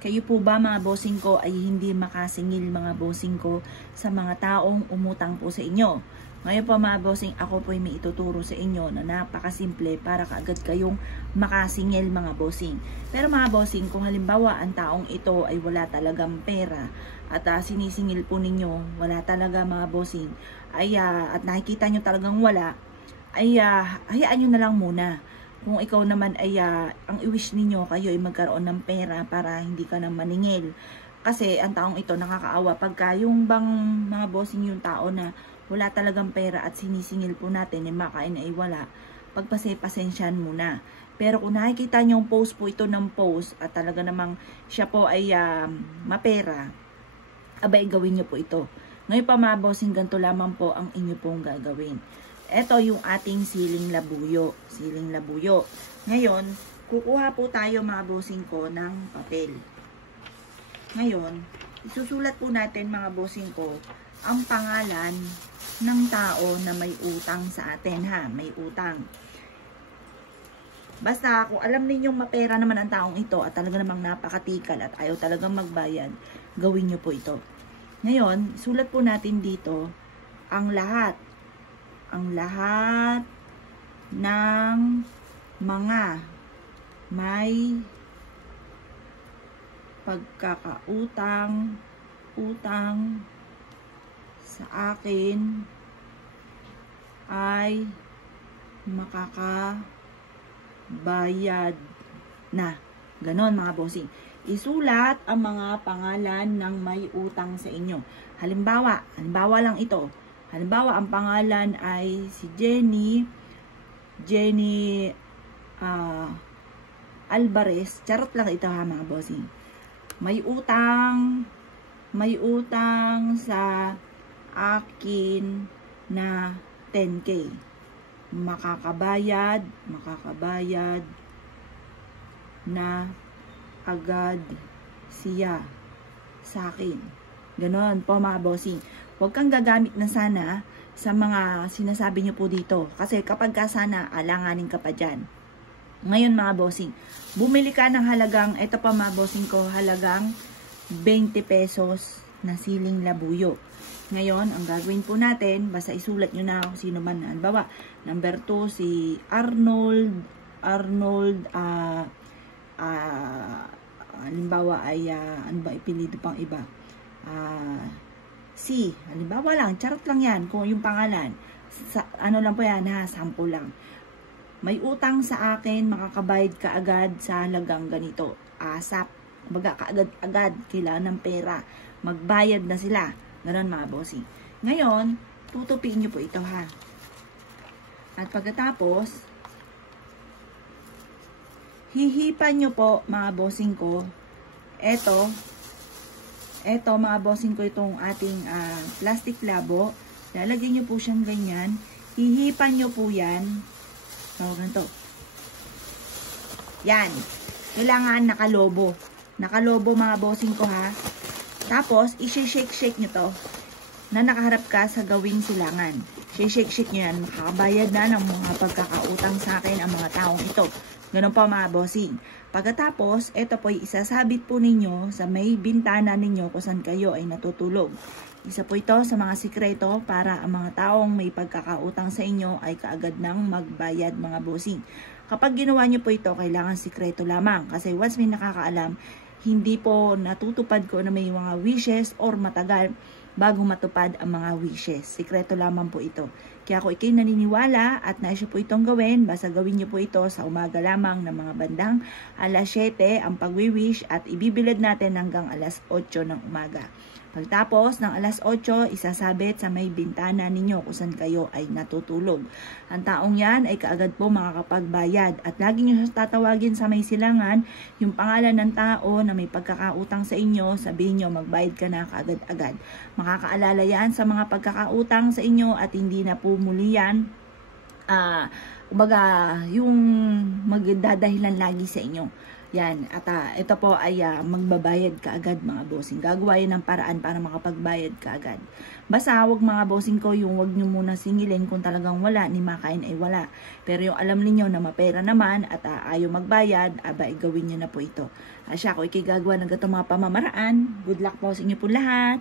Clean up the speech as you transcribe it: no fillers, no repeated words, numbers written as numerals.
Kayo po ba mga bossing ko ay hindi makasingil mga bossing ko sa mga taong umutang po sa inyo? Ngayon po mga bossing, ako po ay may ituturo sa inyo na napakasimple para kaagad kayong makasingil mga bossing. Pero mga bossing, kung halimbawa ang taong ito ay wala talagang pera at sinisingil po ninyo, wala talaga mga bossing, ay, at nakikita nyo talagang wala, ay hayaan nyo na lang muna. Kung ikaw naman ay ang i-wish ninyo kayo ay magkaroon ng pera para hindi ka na maningil. Kasi ang taong ito nakakaawa pagka yung bang mga bossing yung tao na wala talagang pera at sinisingil po natin ay makain ay wala. Pagpasensyahan muna. Pero kung nakikita nyo yung post po ito ng post at talaga namang siya po ay mapera, abay gawin nyo po ito. Ngayon pa mga bossing, ganito lamang po ang inyo pong gagawin. Ito yung ating siling labuyo. Siling labuyo. Ngayon, kukuha po tayo mga bossing ko ng papel. Ngayon, isusulat po natin mga bossing ko ang pangalan ng tao na may utang sa atin ha. May utang. Basta kung alam ninyong mapera naman ang taong ito at talaga namang napakatikal at ayaw talagang magbayad, gawin nyo po ito. Ngayon, sulat po natin dito ang lahat ng mga may pagkakautang sa akin ay makakabayad na. Ganon mga bossing. Isulat ang mga pangalan ng may utang sa inyo. Halimbawa lang ito. Halimbawa, ang pangalan ay si Jenny Alvarez. Charot lang ito ha mga bossing. May utang sa akin na 10K. Makakabayad na agad siya sa akin. Ganon po mga bossing. Huwag kang gagamit na sana sa mga sinasabi nyo po dito. Kasi kapag ka sana, alanganin ka pa dyan. Ngayon mga bossing, bumili ka ng halagang, ito pa mga bossing ko, halagang 20 pesos na siling labuyo. Ngayon, ang gagawin po natin, basta isulat nyo na kung sino man. Halimbawa, number 2, si Arnold, halimbawa ay, ano ba ipilido pang iba? Si, halimbawa lang, charot lang yan, kung yung pangalan, ano lang po yan ha, sample lang. May utang sa akin, makakabayad ka agad sa halagang ganito. ASAP, baga kaagad-agad, kailangan ng pera, magbayad na sila. Ganon mga bossing. Ngayon, tutupiin nyo po ito ha. At pagkatapos, hihipan nyo po mga bossing ko, eto mga bossing ko itong ating plastic labo. Lalagyan nyo po siyang ganyan. Hihipan nyo po yan. So, ganito. Yan. Kailangan nakalobo. Nakalobo mga bossing ko ha. Tapos, i-shake-shake nyo to na nakaharap ka sa gawing silangan. Shake-shake nyo yan. Makakabayad na ng mga pagkakautang sa akin ang mga taong ito. Ganun po mga bossing. Pagkatapos, ito po isasabit po ninyo sa may bintana ninyo kung saan kayo ay natutulog. Isa po ito sa mga sikreto para ang mga taong may pagkakautang sa inyo ay kaagad nang magbayad mga bossing. Kapag ginawa nyo po ito, kailangan sikreto lamang. Kasi once may nakakaalam, hindi po natutupad ko na may mga wishes or matagal bago matupad ang mga wishes. Sikreto lamang po ito. Kaya kung ikay naniniwala at nais po itong gawin, basta gawin niyo po ito sa umaga lamang ng mga bandang alas 7 ang pagwiwish at ibibilad natin hanggang alas 8 ng umaga. Pagtapos ng alas 8, isasabit sa may bintana ninyo kung saan kayo ay natutulog. Ang taong yan ay kaagad po makakapagbayad at lagi nyo tatawagin sa may silangan yung pangalan ng tao na may pagkakautang sa inyo, sabihin nyo magbayad ka na kaagad-agad. Makakaalala yan sa mga pagkakautang sa inyo at hindi na po muli yan yung magdadahilan lagi sa inyo. Yan, at ito po ay magbabayad ka agad mga bossing. Gagawa yan ng paraan para makapagbayad ka agad. Basta wag mga bossing ko, yung wag nyo muna singilin kung talagang wala, ni makain ay wala. Pero yung alam niyo na mapera naman at ayaw magbayad, gawin nyo na po ito. Siya ko ikigagawa ng gatong mga pamamaraan. Good luck po sa inyo po lahat.